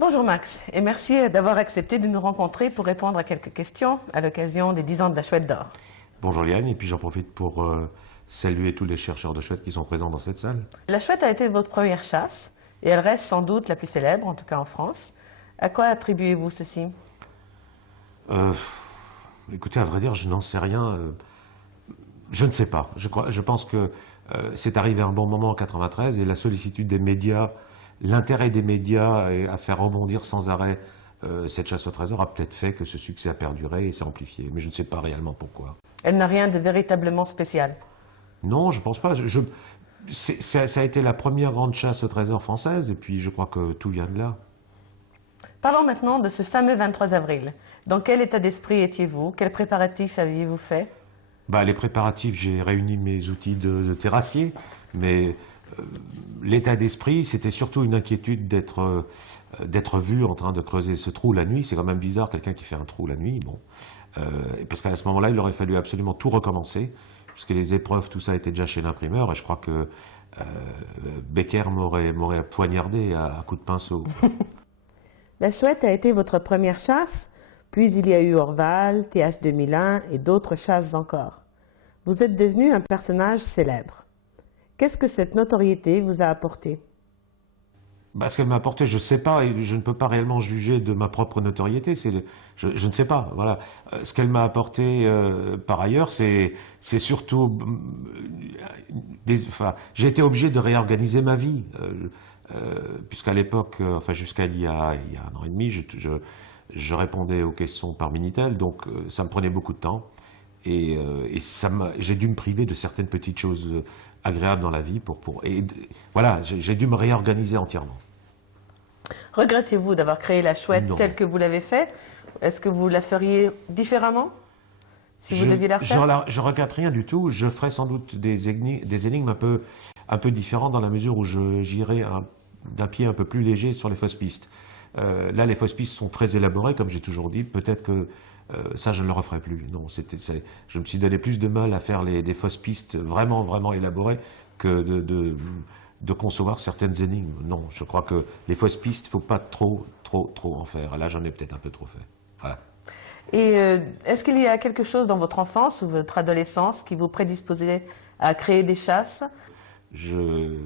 Bonjour Max, et merci d'avoir accepté de nous rencontrer pour répondre à quelques questions à l'occasion des 10 ans de la Chouette d'Or. Bonjour Liane, et puis j'en profite pour saluer tous les chercheurs de chouettes qui sont présents dans cette salle. La chouette a été votre première chasse, et elle reste sans doute la plus célèbre, en tout cas en France. À quoi attribuez-vous ceci? Écoutez, à vrai dire, je n'en sais rien. Je ne sais pas. Je pense que c'est arrivé à un bon moment en 93 et la sollicitude des médias, l'intérêt des médias à faire rebondir sans arrêt cette chasse au trésor a peut-être fait que ce succès a perduré et s'est amplifié. Mais je ne sais pas réellement pourquoi. Elle n'a rien de véritablement spécial. Non, je ne pense pas. Ça a été la première grande chasse au trésor française et puis je crois que tout vient de là. Parlons maintenant de ce fameux 23 avril. Dans quel état d'esprit étiez-vous? Quels préparatifs aviez-vous fait? Les préparatifs, j'ai réuni mes outils de terrassier, mais l'état d'esprit, c'était surtout une inquiétude d'être vu en train de creuser ce trou la nuit. C'est quand même bizarre, quelqu'un qui fait un trou la nuit, bon. Parce qu'à ce moment-là, il aurait fallu absolument tout recommencer, puisque les épreuves, tout ça était déjà chez l'imprimeur, et je crois que Becker m'aurait poignardé à coups de pinceau. La chouette a été votre première chasse, puis il y a eu Orval, TH 2001 et d'autres chasses encore. Vous êtes devenu un personnage célèbre. Qu'est-ce que cette notoriété vous a apporté? Ce qu'elle m'a apporté, je ne sais pas, et je ne peux pas réellement juger de ma propre notoriété, je ne sais pas, voilà. Ce qu'elle m'a apporté par ailleurs, c'est surtout... j'ai été obligé de réorganiser ma vie, puisqu'à l'époque, jusqu'à il y a 1 an et demi, je répondais aux questions par Minitel, donc ça me prenait beaucoup de temps, et j'ai dû me priver de certaines petites choses agréables dans la vie voilà, j'ai dû me réorganiser entièrement. Regrettez-vous d'avoir créé la chouette Non. telle que vous l'avez fait? Est-ce que vous la feriez différemment si vous deviez la refaire? Je regrette rien du tout. Je ferai sans doute des énigmes un peu différentes dans la mesure où j'irai d'un pied un peu plus léger sur les fausses pistes. Là, les fausses pistes sont très élaborées, comme j'ai toujours dit. Peut-être que ça, je ne le referai plus. Non, je me suis donné plus de mal à faire des fausses pistes vraiment, vraiment élaborées que de concevoir certaines énigmes. Non, je crois que les fausses pistes, il ne faut pas trop en faire. Là, j'en ai peut-être un peu trop fait. Voilà. Et est-ce qu'il y a quelque chose dans votre enfance ou votre adolescence qui vous prédisposait à créer des chasses? Je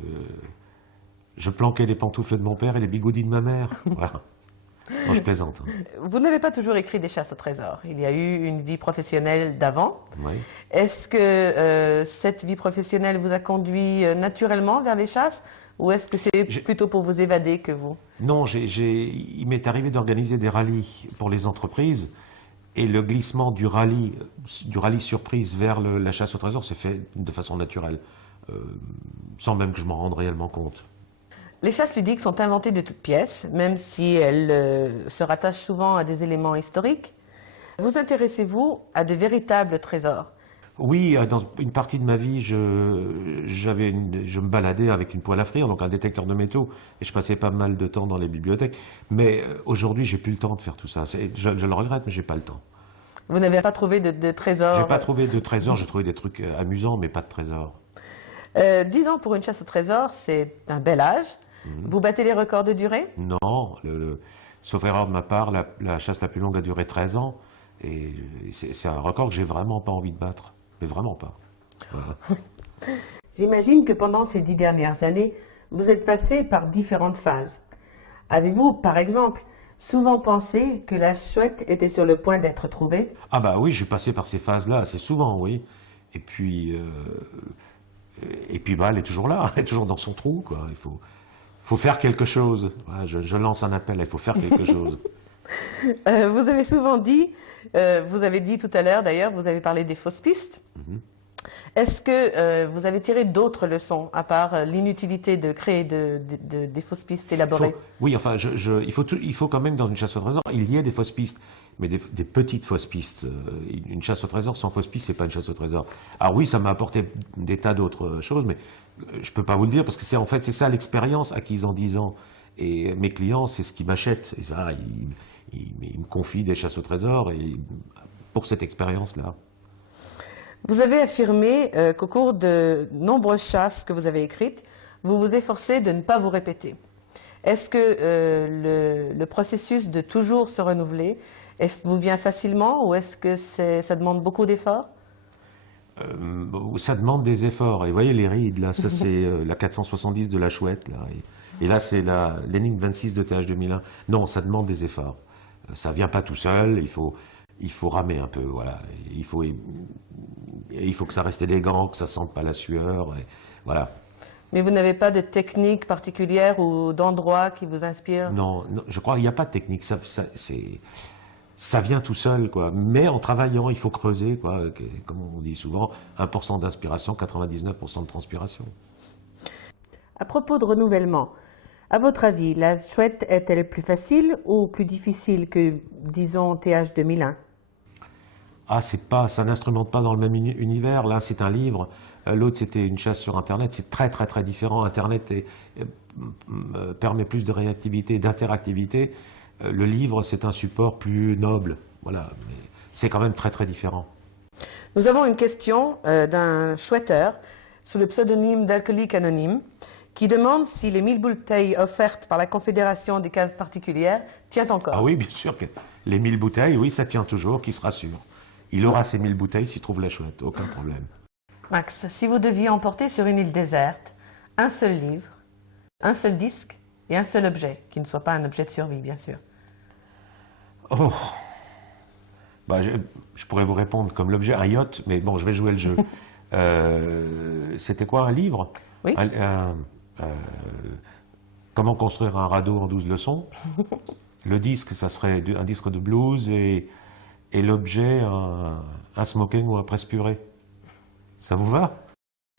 planquais les pantoufles de mon père et les bigoudis de ma mère. Voilà. Non, je plaisante. Vous n'avez pas toujours écrit des chasses au trésor. Il y a eu une vie professionnelle d'avant. Oui. Est-ce que cette vie professionnelle vous a conduit naturellement vers les chasses ou est-ce que c'est plutôt pour vous évader que vous? Non, il m'est arrivé d'organiser des rallyes pour les entreprises et le glissement du rallye surprise vers la chasse au trésor s'est fait de façon naturelle, sans même que je m'en rende réellement compte. Les chasses ludiques sont inventées de toutes pièces, même si elles se rattachent souvent à des éléments historiques. Vous intéressez-vous à de véritables trésors? Oui, dans une partie de ma vie, je me baladais avec une poêle à frire, donc un détecteur de métaux, et je passais pas mal de temps dans les bibliothèques. Mais aujourd'hui, j'ai plus le temps de faire tout ça. Je le regrette, mais j'ai pas le temps. Vous n'avez pas trouvé de trésors? J'ai pas trouvé de trésors, j'ai trouvé des trucs amusants, mais pas de trésors. 10 ans pour une chasse au trésor, c'est un bel âge. Vous battez les records de durée? Non, sauf erreur de ma part, la chasse la plus longue a duré 13 ans, et c'est un record que j'ai vraiment pas envie de battre. Mais vraiment pas. Voilà. J'imagine que pendant ces 10 dernières années, vous êtes passé par différentes phases. Avez-vous, par exemple, souvent pensé que la chouette était sur le point d'être trouvée? Ah oui, je suis passé par ces phases-là assez souvent, oui. Et puis elle est toujours là, elle est toujours dans son trou, quoi. Il faut faire quelque chose. Voilà, je lance un appel, il faut faire quelque chose. Vous avez souvent dit, vous avez dit tout à l'heure d'ailleurs, vous avez parlé des fausses pistes. Est-ce que vous avez tiré d'autres leçons, à part l'inutilité de créer des fausses pistes élaborées? Oui, enfin, il faut quand même, dans une chasse au trésor, il y ait des fausses pistes, mais des petites fausses pistes. Une chasse au trésor sans fausses pistes, c'est pas une chasse au trésor. Alors oui, ça m'a apporté des tas d'autres choses, mais je peux pas vous le dire, parce que c'est ça l'expérience acquise en 10 ans. Et mes clients, c'est ce qu'ils m'achètent. Ils me confient des chasses au trésor pour cette expérience-là. Vous avez affirmé qu'au cours de nombreuses chasses que vous avez écrites, vous vous efforcez de ne pas vous répéter. Est-ce que le processus de toujours se renouveler vous vient facilement ou est-ce que ça demande beaucoup d'efforts? Ça demande des efforts. Et vous voyez les rides, là, ça c'est la 470 de la Chouette, là. Et là c'est la l'énigme 26 de TH 2001. Non, ça demande des efforts. Ça vient pas tout seul, il faut ramer un peu, voilà. Il faut que ça reste élégant, que ça sente pas la sueur, et voilà. Mais vous n'avez pas de technique particulière ou d'endroit qui vous inspire? Non, non, je crois qu'il n'y a pas de technique. Ça vient tout seul, quoi. Mais en travaillant, il faut creuser, quoi. Comme on dit souvent, 1% d'inspiration, 99% de transpiration. À propos de renouvellement, à votre avis, la Chouette est-elle plus facile ou plus difficile que, disons, TH 2001? Ah, ça n'instrumente pas dans le même univers. Là, c'est un livre. L'autre, c'était une chasse sur Internet. C'est très, très, très différent. Internet permet plus de réactivité, d'interactivité. Le livre, c'est un support plus noble. Voilà. Mais c'est quand même très, très différent. Nous avons une question d'un chouetteur sous le pseudonyme d'Alcoolique Anonyme qui demande si les 1000 bouteilles offertes par la Confédération des caves particulières tiennent encore. Ah oui, bien sûr que les 1000 bouteilles, oui, ça tient toujours, qu'il se rassure. Il aura ses 1000 bouteilles s'il trouve la Chouette, aucun problème. Max, si vous deviez emporter sur une île déserte un seul livre, un seul disque et un seul objet, qui ne soit pas un objet de survie, bien sûr. Oh, bah, je pourrais vous répondre comme l'objet, un yacht, mais bon, je vais jouer le jeu. C'était quoi, un livre? Oui. Comment construire un radeau en 12 leçons. Le disque, ça serait un disque de blues et l'objet, un smoking ou un presse-purée. Ça vous va?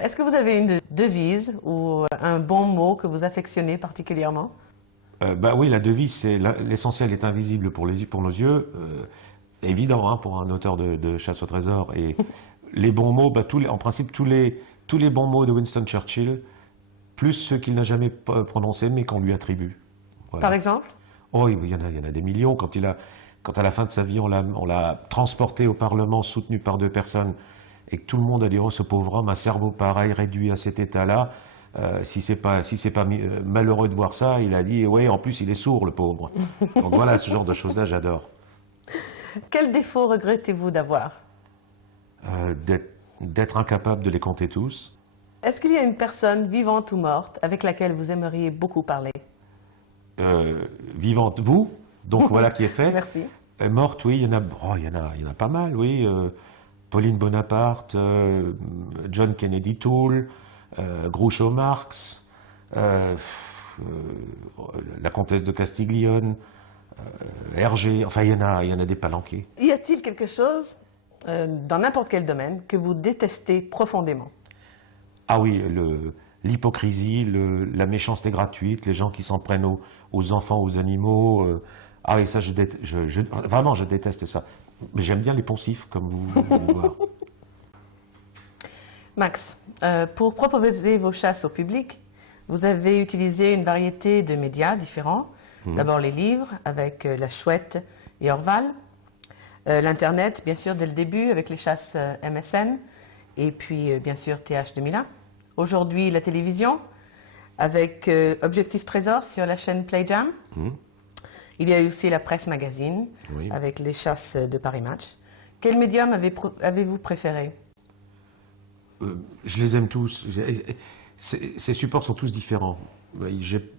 Est-ce que vous avez une devise ou un bon mot que vous affectionnez particulièrement? Bah oui, la devise, c'est l'essentiel est invisible pour nos yeux. Évident, hein, pour un auteur de chasse au trésor. Et les bons mots, bah, en principe, tous les bons mots de Winston Churchill, plus ceux qu'il n'a jamais prononcés, mais qu'on lui attribue. Voilà. Par exemple? Oh, il y en a des millions. Quand à la fin de sa vie, on l'a transporté au Parlement, soutenu par 2 personnes, et que tout le monde a dit, oh, ce pauvre homme, un cerveau pareil, réduit à cet état-là, si c'est pas malheureux de voir ça, il a dit, oui, en plus, il est sourd, le pauvre. Donc voilà, ce genre de choses-là, j'adore. Quel défaut regrettez-vous d'avoir? D'être incapable de les compter tous. Est-ce qu'il y a une personne, vivante ou morte, avec laquelle vous aimeriez beaucoup parler? Vivante, vous, donc voilà qui est fait. Merci. Morte, oui, il y en a pas mal, oui. Pauline Bonaparte, John Kennedy Toole, Groucho Marx, la comtesse de Castiglione, Hergé, enfin il y en a des palanqués. Y a-t-il quelque chose, dans n'importe quel domaine, que vous détestez profondément? Ah oui, l'hypocrisie, la méchanceté gratuite, les gens qui s'en prennent aux enfants, aux animaux. Ah oui, ça, vraiment, je déteste ça. Mais j'aime bien les poncifs, comme vous pouvez voir. Max, pour proposer vos chasses au public, vous avez utilisé une variété de médias différents. D'abord les livres, avec La Chouette et Orval. L'Internet, bien sûr, dès le début, avec les chasses MSN. Et puis, bien sûr, TH 2001. Aujourd'hui, la télévision, avec Objectif Trésor sur la chaîne Play Jam. Il y a eu aussi la presse magazine, oui, avec les chasses de Paris Match. Quel médium avez-vous préféré? Je les aime tous. Ces supports sont tous différents.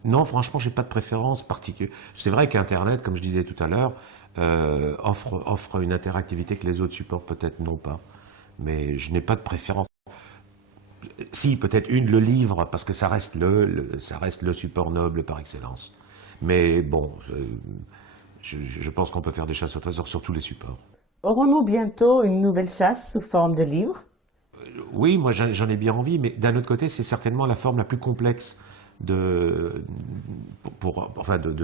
Non, franchement, j'ai pas de préférence particulière. C'est vrai qu'Internet, comme je disais tout à l'heure, offre une interactivité que les autres supports peut-être n'ont pas. Mais je n'ai pas de préférence. Si, peut-être le livre, parce que ça reste le support noble par excellence. Mais bon, je pense qu'on peut faire des chasses au trésor sur tous les supports. Aurons-nous bientôt une nouvelle chasse sous forme de livre? Oui, moi j'en ai bien envie, mais d'un autre côté, c'est certainement la forme la plus complexe de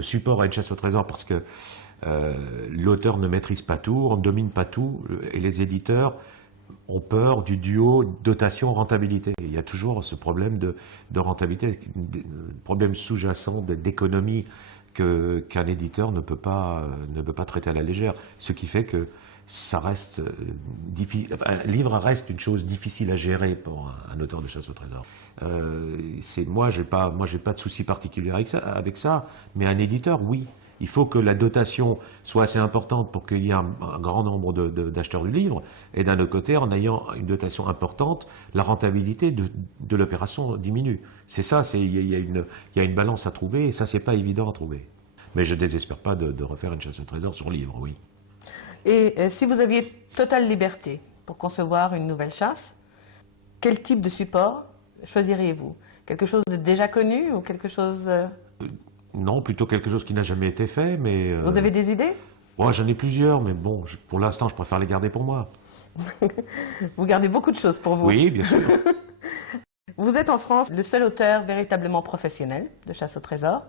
support à une chasse au trésor, parce que l'auteur ne maîtrise pas tout, on ne domine pas tout, et les éditeurs ont peur du duo dotation-rentabilité. Il y a toujours ce problème de rentabilité, problème sous-jacent d'économie qu'un éditeur ne peut pas traiter à la légère. Ce qui fait que ça reste un livre reste une chose difficile à gérer pour un auteur de chasse au trésor. Moi, j'ai pas de souci particulier avec ça, mais un éditeur, oui. Il faut que la dotation soit assez importante pour qu'il y ait un grand nombre d'acheteurs du livre, et d'un autre côté, en ayant une dotation importante, la rentabilité de l'opération diminue. C'est ça, il y a une balance à trouver, et ça, c'est pas évident à trouver. Mais je ne désespère pas de refaire une chasse au trésor sur livre, oui. Et si vous aviez totale liberté pour concevoir une nouvelle chasse, quel type de support choisiriez-vous? Quelque chose de déjà connu ou quelque chose... Non, plutôt quelque chose qui n'a jamais été fait, mais... Vous avez des idées? Ouais, j'en ai plusieurs, mais bon, pour l'instant, je préfère les garder pour moi. Vous gardez beaucoup de choses pour vous. Oui, bien sûr. Vous êtes en France le seul auteur véritablement professionnel de chasse au trésor.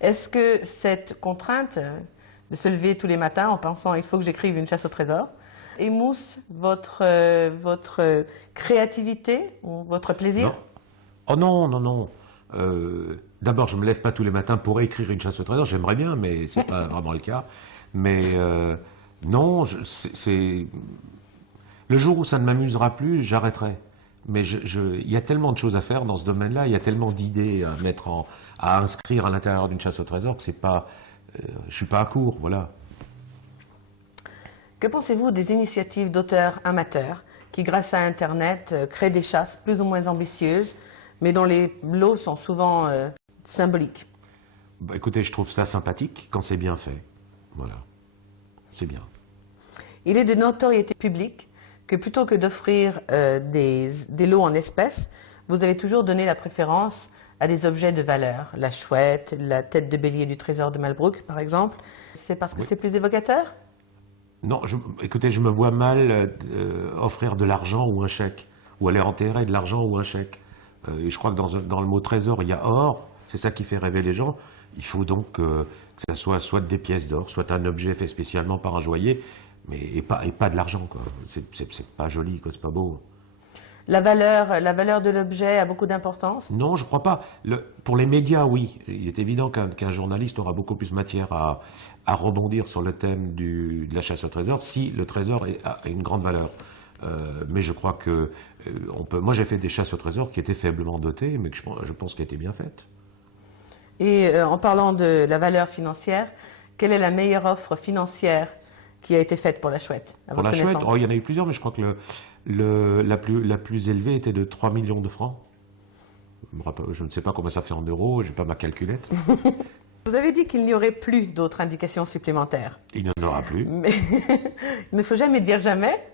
Est-ce que cette contrainte de se lever tous les matins en pensant il faut que j'écrive une chasse au trésor émousse votre créativité ou votre plaisir? Non. Oh non, non, non. D'abord, je ne me lève pas tous les matins pour écrire une chasse au trésor. J'aimerais bien, mais ce n'est pas vraiment le cas. Mais non, le jour où ça ne m'amusera plus, j'arrêterai. Mais il y a tellement de choses à faire dans ce domaine-là, il y a tellement d'idées à inscrire à l'intérieur d'une chasse au trésor que c'est pas, je suis pas à court, voilà. Que pensez-vous des initiatives d'auteurs amateurs qui, grâce à Internet, créent des chasses plus ou moins ambitieuses, mais dont les lots sont souvent symboliques? Bah, écoutez, je trouve ça sympathique quand c'est bien fait. Voilà, c'est bien. Il est de notoriété publique que plutôt que d'offrir des lots en espèces, vous avez toujours donné la préférence à des objets de valeur. La chouette, la tête de bélier du trésor de Malbrouck, par exemple. C'est parce que c'est plus évocateur? Non, écoutez, je me vois mal offrir de l'argent ou un chèque, ou aller enterrer de l'argent ou un chèque. Et je crois que dans le mot trésor, il y a or, c'est ça qui fait rêver les gens. Il faut donc que ça soit des pièces d'or, soit un objet fait spécialement par un joaillier, et pas de l'argent, quoi. C'est pas joli, quoi, c'est pas beau. La valeur de l'objet a beaucoup d'importance? Non, je crois pas. Pour les médias, oui. Il est évident qu'un journaliste aura beaucoup plus matière à rebondir sur le thème de la chasse au trésor si le trésor a une grande valeur. Mais je crois que moi, j'ai fait des chasses au trésor qui étaient faiblement dotées, mais que je pense qu'elles étaient bien faites. Et en parlant de la valeur financière, quelle est la meilleure offre financière qui a été faite pour la chouette, à Pour votre la chouette, connaissance? il y en a eu plusieurs, mais je crois que la plus élevée était de 3 millions de francs. Je ne sais pas combien ça fait en euros, je n'ai pas ma calculette. Vous avez dit qu'il n'y aurait plus d'autres indications supplémentaires. Il n'y en aura plus. Mais il ne faut jamais dire jamais.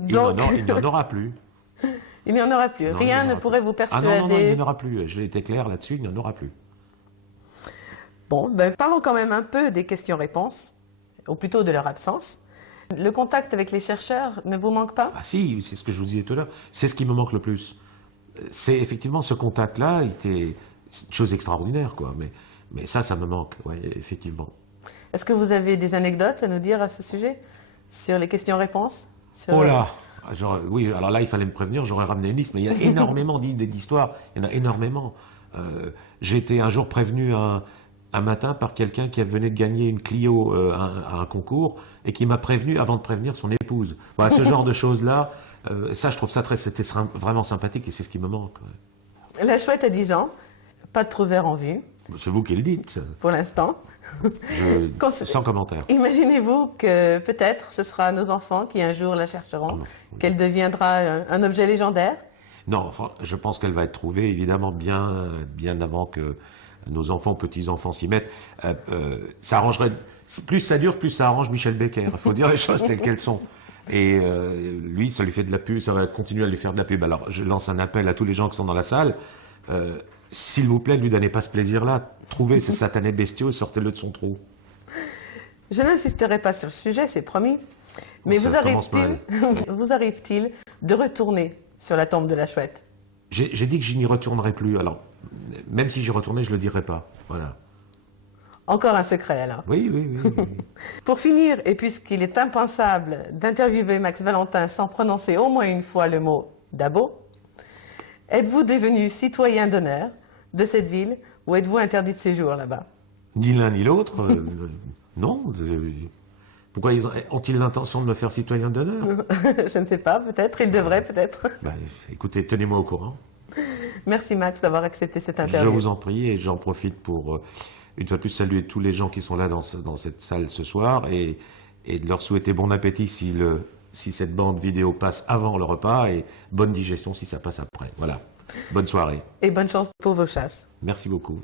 Il n'y en aura plus. Il n'y en aura plus. Non, Rien il n'y en ne aura pourrait plus. vous Ah non, il persuader. n'y en aura plus. J'ai été clair là-dessus, il n'y en aura plus. Bon, parlons quand même un peu des questions-réponses, ou plutôt de leur absence. Le contact avec les chercheurs ne vous manque pas? Ah si, c'est ce que je vous disais tout à l'heure. C'est ce qui me manque le plus. C'est effectivement ce contact-là, c'est une chose extraordinaire, quoi. Mais ça me manque, oui, effectivement. Est-ce que vous avez des anecdotes à nous dire à ce sujet? Sur les questions-réponses? Oh là! Oui, alors là, il fallait me prévenir, j'aurais ramené une liste, mais il y a énormément d'histoires, il y en a énormément. J'ai été un jour prévenu un matin par quelqu'un qui venait de gagner une Clio à un concours et qui m'a prévenu avant de prévenir son épouse. Voilà, ce genre de choses-là, ça, je trouve ça c'était vraiment sympathique et c'est ce qui me manque. Ouais. La chouette a 10 ans, pas de trou vert en vue, C'est vous qui le dites. pour l'instant. Sans commentaire. Imaginez-vous que peut-être ce sera nos enfants qui un jour la chercheront, Oh non. qu'elle deviendra un objet légendaire? Non, enfin, je pense qu'elle va être trouvée évidemment bien avant que nos enfants, petits-enfants s'y mettent. Ça arrangerait. Plus ça dure, plus ça arrange Michel Becker. Il faut dire les choses telles qu'elles sont. Et lui, ça lui fait de la pub, ça va continuer à lui faire de la pub. Alors, je lance un appel à tous les gens qui sont dans la salle. S'il vous plaît, ne lui donnez pas ce plaisir-là. Trouvez ce satané bestiaux et sortez-le de son trou. Je n'insisterai pas sur le sujet, c'est promis. Mais Ça commence mal. vous arrive-t-il de retourner sur la tombe de la chouette? J'ai dit que je n'y retournerai plus. Alors, même si j'y retournais, je ne le dirai pas. Voilà. Encore un secret alors. Oui, oui, oui. oui. Pour finir, et puisqu'il est impensable d'interviewer Max Valentin sans prononcer au moins une fois le mot Dabo, êtes-vous devenu citoyen d'honneur de cette ville ou êtes-vous interdit de séjour là-bas? Ni l'un ni l'autre. Non. Pourquoi ont-ils l'intention de me faire citoyen d'honneur? Je ne sais pas, peut-être. Ils devraient, peut-être. Ben, écoutez, tenez-moi au courant. Merci Max d'avoir accepté cette Je interview. vous en prie, et j'en profite pour, une fois de plus, saluer tous les gens qui sont là dans cette salle ce soir et de leur souhaiter bon appétit si cette bande vidéo passe avant le repas et bonne digestion si ça passe après. Voilà. Bonne soirée. Et bonne chance pour vos chasses. Merci beaucoup.